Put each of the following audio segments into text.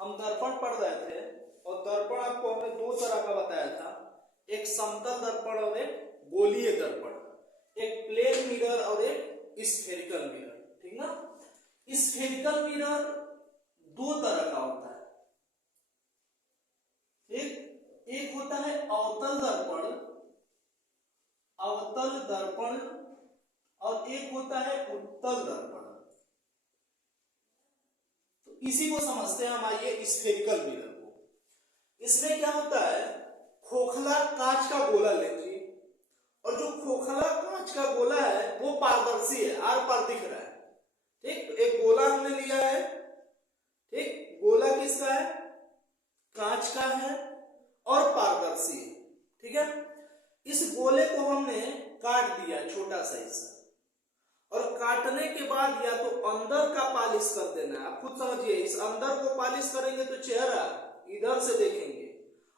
हम दर्पण पढ़ रहे थे और दर्पण आपको हमने दो तरह का बताया था, एक समतल दर्पण और एक गोलीय दर्पण, एक प्लेन मिरर और एक स्फेरिकल मिरर, ठीक ना। स्फेरिकल मिरर दो तरह का होता है, एक होता है अवतल दर्पण, अवतल दर्पण, और एक होता है उत्तल दर्पण। तो इसी को समझते हैं हम, आइए स्फेरिकल मिरर को। इसमें क्या होता है, खोखला कांच का गोला लेंगे और जो खोखला कांच का गोला है वो पारदर्शी है, आर पार दिख रहा है, ठीक। तो एक गोला हमने लिया है, ठीक, गोला किसका है, कांच का है और पारदर्शी है, ठीक है। इस गोले को हमने काट दिया छोटा सा हिस्सा, और काटने के बाद या तो अंदर का पालिश कर देना है, आप खुद समझिए, इस अंदर को पालिश करेंगे तो चेहरा इधर से देखेंगे,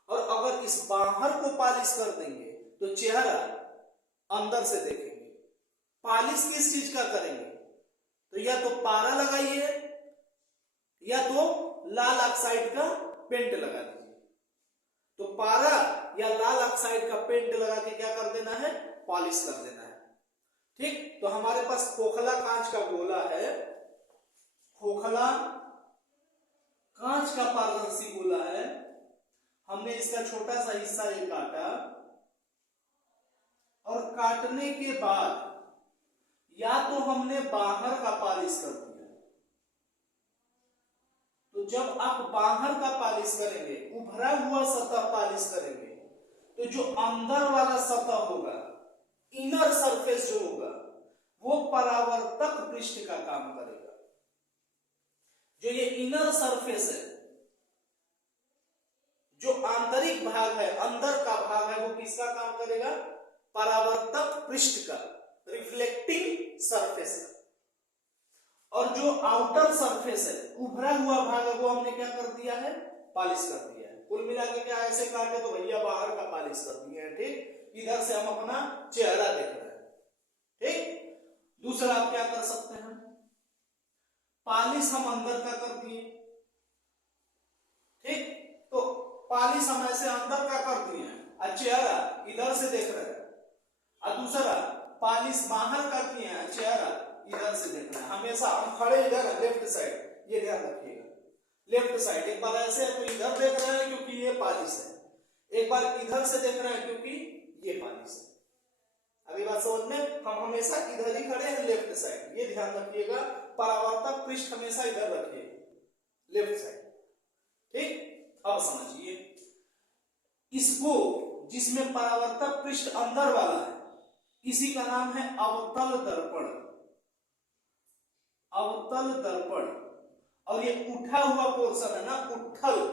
और अगर इस बाहर को पालिश कर देंगे तो चेहरा अंदर से देखेंगे। पालिश किस चीज का करेंगे, तो या तो पारा लगाइए या तो लाल ऑक्साइड का पेंट लगा दीजिए। तो पारा या लाल ऑक्साइड का पेंट लगा के क्या कर देना है, पॉलिश कर देना है, ठीक। तो हमारे पास खोखला कांच का गोला है, खोखला कांच का पारदर्शी गोला है, हमने इसका छोटा सा हिस्सा ये काटा, और काटने के बाद या तो हमने बाहर का पॉलिश कर दिया, तो जब आप बाहर का पॉलिश करेंगे, उभरा हुआ सतह पॉलिश करेंगे, तो जो अंदर वाला सतह होगा, इनर सरफेस जो होगा, वो परावर्तक पृष्ठ का काम करेगा। जो ये इनर सरफेस है, जो आंतरिक भाग है, अंदर का भाग है, वो किसका काम करेगा, परावर्तक पृष्ठ का, रिफ्लेक्टिंग सरफेस का। और जो आउटर सरफेस है, उभरा हुआ भाग है, वो हमने क्या कर दिया है, पॉलिश कर दिया है। कुल मिला के क्या ऐसे काटे तो भैया बाहर का पॉलिश कर दिया है, ठीक। इधर से हम अपना चेहरा देख रहे हैं, ठीक। दूसरा आप क्या कर सकते हैं, पॉलिश हम अंदर का कर दिए, ठीक। तो पॉलिश हम ऐसे अंदर का कर दिए और चेहरा इधर से देख रहे हैं, और दूसरा पॉलिश बाहर का किए हैं, चेहरा इधर से देख रहे हैं। हमेशा हम खड़े इधर है, लेफ्ट साइड, ये ध्यान रखिएगा, लेफ्ट साइड। एक बार ऐसे है तो इधर देख रहे हैं क्योंकि ये पॉलिश है, एक बार इधर से देख रहे हैं क्योंकि ये पॉलिश है। अभी बात समझ में, हम हमेशा इधर ही खड़े हैं, लेफ्ट साइड, ये ध्यान रखिएगा। परावर्तक पृष्ठ हमेशा इधर रखिए, लेफ्ट साइड, ठीक। अब समझिए, इसको जिसमें परावर्तक पृष्ठ अंदर वाला है, इसी का नाम है अवतल दर्पण, अवतल दर्पण। और ये उठा हुआ पोर्शन है ना, उत्तल,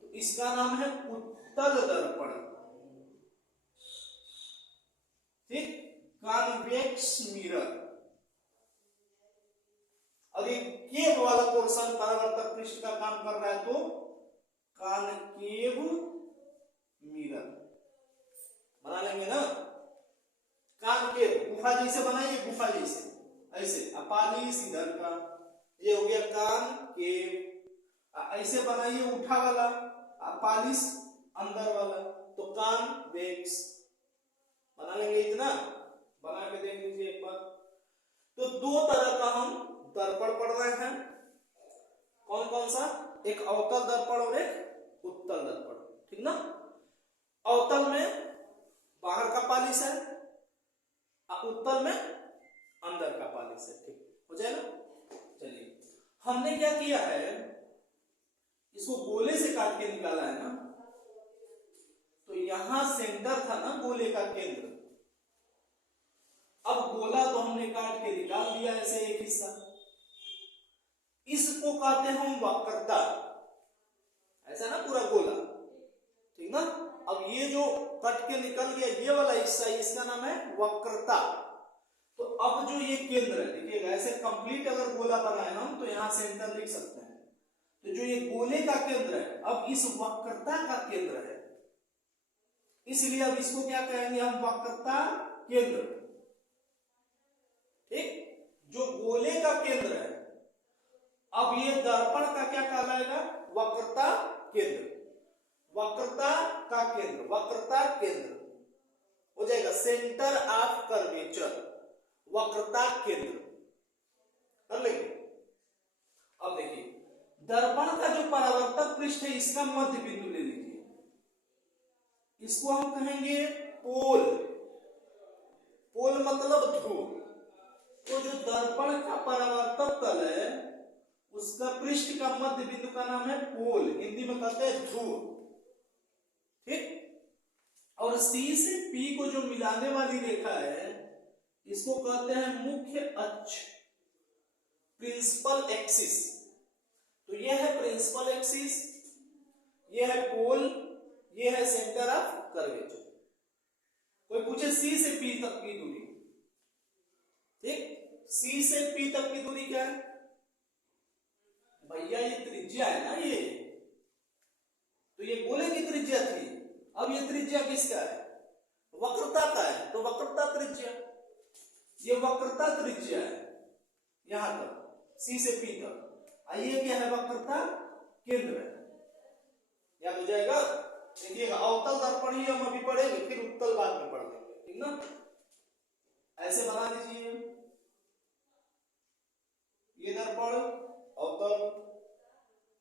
तो इसका नाम है उत्तल दर्पण, ठीक, कॉन्वेक्स मिरर। और ये केव वाला पोर्शन परावर्तक पृष्ठ का काम कर रहा है, तो कॉनकेव मिरर बना लेंगे ना। कॉनकेव गुफा जैसे बनाइए, गुफा जैसे ऐसे, पॉलिश इधर का, ये हो गया कॉनकेव। ऐसे बनाइए उठा वाला, पॉलिश अंदर वाला, तो कॉन्वेक्स बना लेंगे। इतना बना के देख लीजिए एक बार। तो दो तरह का हम दर्पण पढ़ रहे हैं, कौन कौन सा, एक अवतल दर्पण और एक उत्तल दर्पण, ठीक ना। अवतल में बाहर का पॉलिश है, उत्तल में अंदर का पॉलिश है, ठीक हो जाएगा। चलिए, हमने क्या किया है, इसको गोले से काट के निकाला है ना, तो यहां सेंटर था ना गोले का केंद्र। अब गोला तो हमने काट के निकाल दिया ऐसे एक हिस्सा, इसको कहते हैं हम वक्रता, ऐसा ना पूरा गोला, ठीक ना। अब ये जो कट के निकल गया ये वाला हिस्सा, इसका नाम है वक्रता। तो अब जो ये केंद्र है, देखिएगा ऐसे कंप्लीट अगर गोला बनाए हम, तो यहां सेंटर लिख सकते हैं। तो जो ये गोले का केंद्र है, अब इस वक्रता का केंद्र है, इसलिए अब इसको क्या कहेंगे हम, वक्रता केंद्र, ठीक। जो गोले का केंद्र है, अब ये दर्पण का क्या कहलाएगा, वक्रता केंद्र, वक्रता का केंद्र, वक्रता केंद्र हो जाएगा सेंटर ऑफ कर्वेचर, वक्रता केंद्र कर लेंगे। अब देखिए दर्पण का जो परावर्तक पृष्ठ है इसका मध्य बिंदु ले लीजिए, इसको हम कहेंगे पोल, पोल मतलब ध्रुव। तो जो दर्पण का परावर्तक तल है उसका पृष्ठ का मध्य बिंदु का नाम है पोल, हिंदी में कहते हैं ध्रुव, ठीक। और C से P को जो मिलाने वाली रेखा है इसको कहते हैं मुख्य अक्ष, प्रिंसिपल एक्सिस। तो यह है प्रिंसिपल एक्सिस, यह है पोल, यह है सेंटर ऑफ कर्वेचर। कोई पूछे C से P तक की दूरी, ठीक, C से P तक की दूरी क्या है भैया, ये त्रिज्या है ना ये, तो ये गोले की त्रिज्या थी। अब ये त्रिज्या किसका है, वक्रता का है, तो वक्रता त्रिज्या, ये वक्रता त्रिज्या है यहां तक C से P तक। आइए क्या है वक्रता केंद्र है, याद हो जाएगा। देखिएगा अवतल दर्पण ही हम अभी पढ़ेंगे, फिर उत्तल बाद में पढ़ लेंगे, ठीक ना। ऐसे बना दीजिए, ये दर्पण अवतल,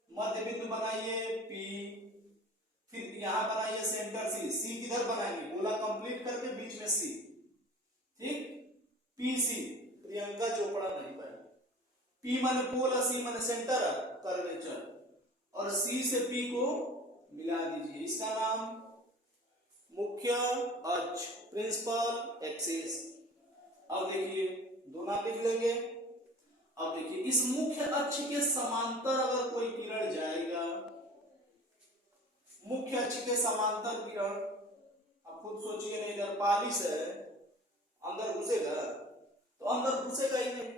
मध्य बिंदु बनाइए P, फिर यहां बनाइए सेंटर C किधर बनाएंगे, गोला कंप्लीट करके बीच में C, ठीक। PC प्रियंका चोपड़ा नहीं पाई, P माने पोल, C माने सेंटर कर्वेचर, और C से P को मिला दीजिए, इसका नाम मुख्य अक्ष, प्रिंसिपल एक्सिस। अब देखिए दोनों लिख लेंगे। अब देखिए इस मुख्य अक्ष के समांतर अगर कोई किरण जाएगा, मुख्य अक्ष के समांतर किरण, आप खुद सोचिए ना, इधर पालिश है, अंदर घुसेगा तो अंदर घुसेगा ही नहीं।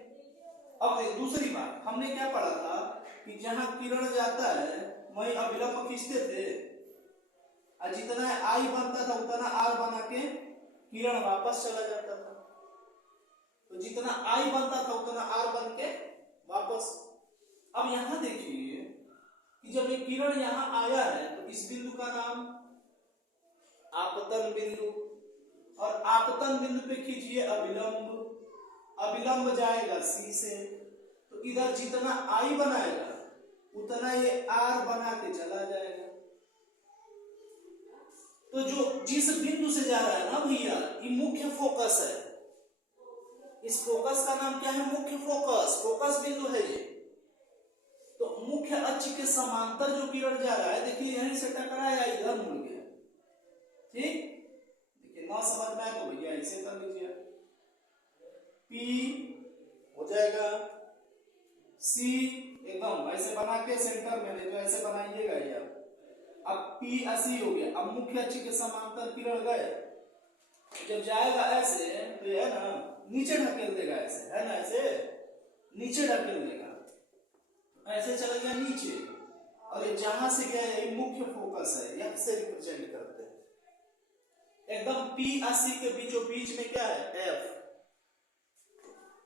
अब दूसरी बात, हमने क्या पढ़ा था कि जहां किरण जाता है वहीं अभिलंब खींचते थे, और जितना आई बनता था उतना आर बना के किरण वापस चला जाता था, तो जितना आई बनता था उतना आर बन के वापस। अब यहां देखिए कि जब ये किरण यहां आया है तो इस बिंदु का नाम आपतन बिंदु, और आपतन बिंदु पे खींचिए अभिलंब, अभिलंब जाएगा C से, तो इधर जितना आई बनाएगा उतना ये आर बना के चला जाएगा। तो जो जिस बिंदु से जा रहा है ना भैया, ये मुख्य फोकस है, इस फोकस का नाम क्या है, मुख्य फोकस, फोकस बिंदु है ये। तो मुख्य अक्ष के समांतर जो किरण जा रहा है, देखिए यहीं से टकराया, इधर मुड़ गया, ठीक। देखिए ना समझ में आए तो भैया ऐसे कर लीजिए, P हो जाएगा C एकदम ऐसे बना के सेंटर में, नहीं तो ऐसे बनाइएगा यार। अब P C हो गया, अब मुख्य अक्ष के समांतर किरण गए, जब जाएगा ऐसे तो ये है ना नीचे ढकेल देगा, ऐसे है ना, ऐसे नीचे ढकेल देगा, ऐसे चला गया नीचे, और ये जहां से गया ये मुख्य फोकस है, यहां से रिप्रेजेंट करते हैं। एकदम P और C के बीचों बीच में क्या है, F,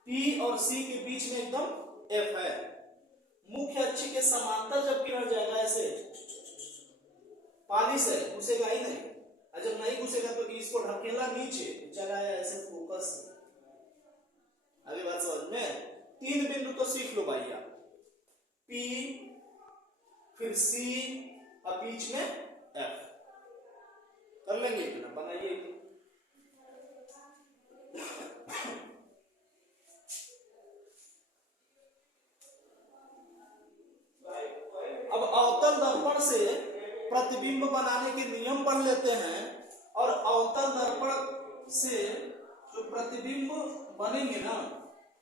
P और C के बीच में एकदम F है। मुख्य अक्ष के समांतर जब किरण जाएगा ऐसे, पालिश है, घुसेगा ही नहीं, और जब नहीं घुसेगा तो इसको ढकेला नीचे, चला आया ऐसे फोकस। अभी बात समझ में, तीन बिंदु तो सीख लो भैया, P, फिर C और बीच में F, कर लेंगे इतना, बनाइए। अब अवतल दर्पण से प्रतिबिंब बनाने के नियम पढ़ लेते हैं, और अवतल दर्पण से जो प्रतिबिंब बनेंगे ना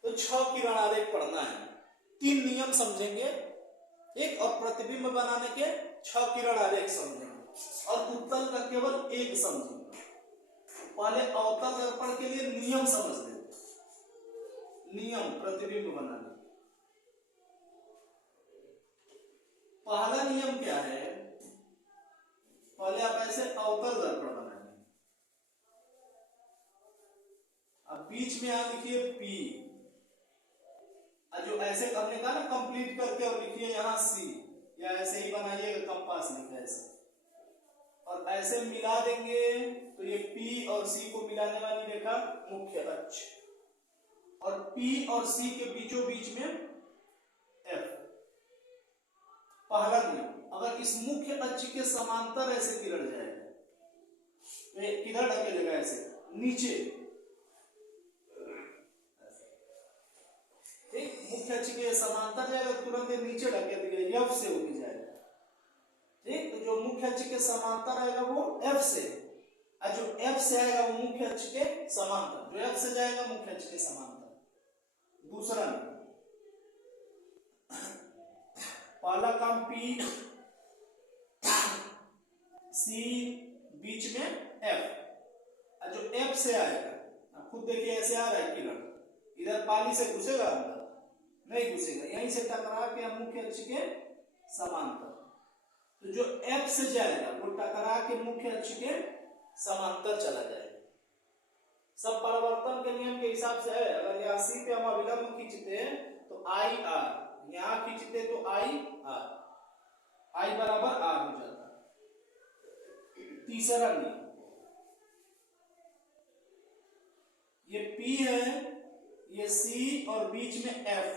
तो 6 किरण आरेख पढ़ना है, 3 नियम समझेंगे, एक, और प्रतिबिंब बनाने के 6 किरण आरेख समझेंगे, और उत्तल का केवल 1 समझेंगे। पहले अवतल दर्पण के लिए नियम समझ लेते, नियम प्रतिबिंब बनाने। पहला नियम क्या है, पहले आप ऐसे अवतल दर्पण बनाएंगे, अब बीच में आप लिखिए P, जो ऐसे करने का ना कंप्लीट करके, और लिखिए यहां C, या ऐसे ही बनाइएगा कंपास लिखा ऐसे, और ऐसे मिला देंगे तो ये P और C को मिलाने वाली रेखा मुख्य अक्ष, और P और C के बीचों बीच में F। पहला नियम, अगर इस मुख्य अक्ष के समांतर ऐसे किरण जाए तो ये किधर ढकेलेगा, ऐसे नीचे, ठीक, मुख्य अक्ष के समांतर जाएगा तुरंत नीचे ढकेल देगा, F से होके जाएगा, ठीक। तो जो मुख्य अक्ष के समांतर आएगा वो F से, और जो F से आएगा वो मुख्य अक्ष के समांतर, जो F से जाएगा मुख्य अक्ष के समांतर। दूसरा नियम, पहला काम P C बीच में F, और जो F से आएगा, आप खुद देखिए ऐसे आ रहा है किरण, इधर पाली से घुसेगा अंदर, नहीं घुसेगा, यहीं से टकरा के मुख्य अक्ष के समांतर, तो जो F से जाएगा वो टकरा के मुख्य अक्ष के समांतर चला जाएगा। सब परिवर्तन के नियम के हिसाब से है, अगर यहाँ C पे हम अभिलंब खींचते हैं तो I R, यहाँ खींचते तो I R, I बराबर R हो जाता है। तीसरा नियम, ये P है, ये C और बीच में F,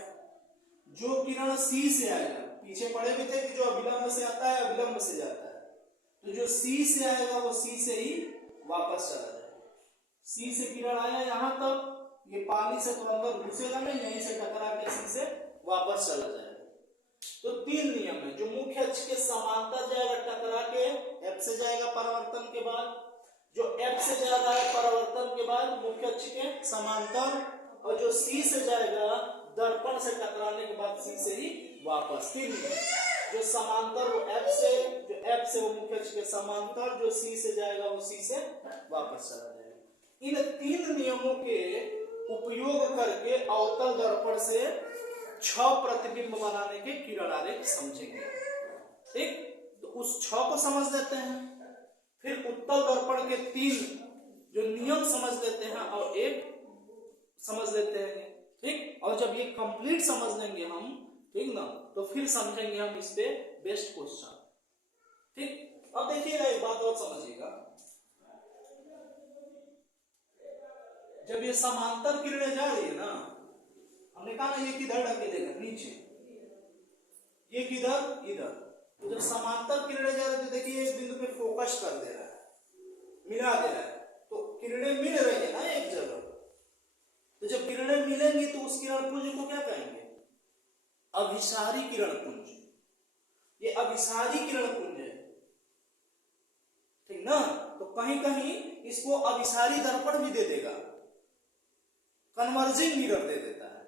जो किरण C से आएगा, पीछे पढ़े भी थे कि जो अभिलंब से आता है अभिलंब से जाता है, तो जो C से आएगा वो C से ही वापस चला जाएगा। C से किरण आया यहाँ तक, ये पाली से तो अंदर घुसेगा नहीं, यहीं से टकरा के C से वापस चला जाएगा। तो तीन नियम है, जो मुख्य अक्ष के समांतर जाएगा टकरा के F से जाएगा परावर्तन के बाद, जो F से जा रहा है परावर्तन के बाद मुख्य अक्ष के समांतर, और जो C से जाएगा दर्पण से टकराने के बाद C से ही वापस। तीन नियम, जो समांतर वो F से, जो F से वो मुख्य अक्ष के समांतर, जो C से जाएगा वो C से वापस चला जाएगा। इन तीन नियमों के उपयोग करके अवतल दर्पण से 6 प्रतिबिंब बनाने के किरण आरेख समझेंगे, ठीक। तो उस 6 को समझ लेते हैं, फिर उत्तल दर्पण के 3 जो नियम समझ लेते हैं और एक समझ लेते हैं, ठीक। और जब ये कंप्लीट समझ लेंगे हम, ठीक ना, तो फिर समझेंगे हम इस पे बेस्ट क्वेश्चन, ठीक। अब देखिएगा एक बात और समझिएगा, जब ये समांतर किरणें जा रही है ना, हमने कहा ना ये किधर ढकेलेगा, नीचे, ये किधर, इधर, तो जब समांतर किरणें जा रही है तो देखिए इस बिंदु पे फोकस कर दे रहा है, मिला दे रहा है, तो किरणें मिल रही है ना एक जगह, तो जब किरणें मिलेंगी तो उस किरण पुंज को क्या कहेंगे, अभिसारी किरण पुंज। ये अभिसारी किरण पुंज है, ठीक ना। तो कहीं कहीं इसको अभिसारी दर्पण भी दे देगा, कन्वर्जिंग मिरर दे देता है,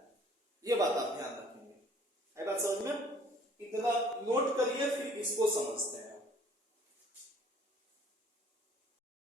ये बात आप ध्यान रखेंगे। है बात समझ में? इतना नोट करिए, फिर इसको समझते हैं।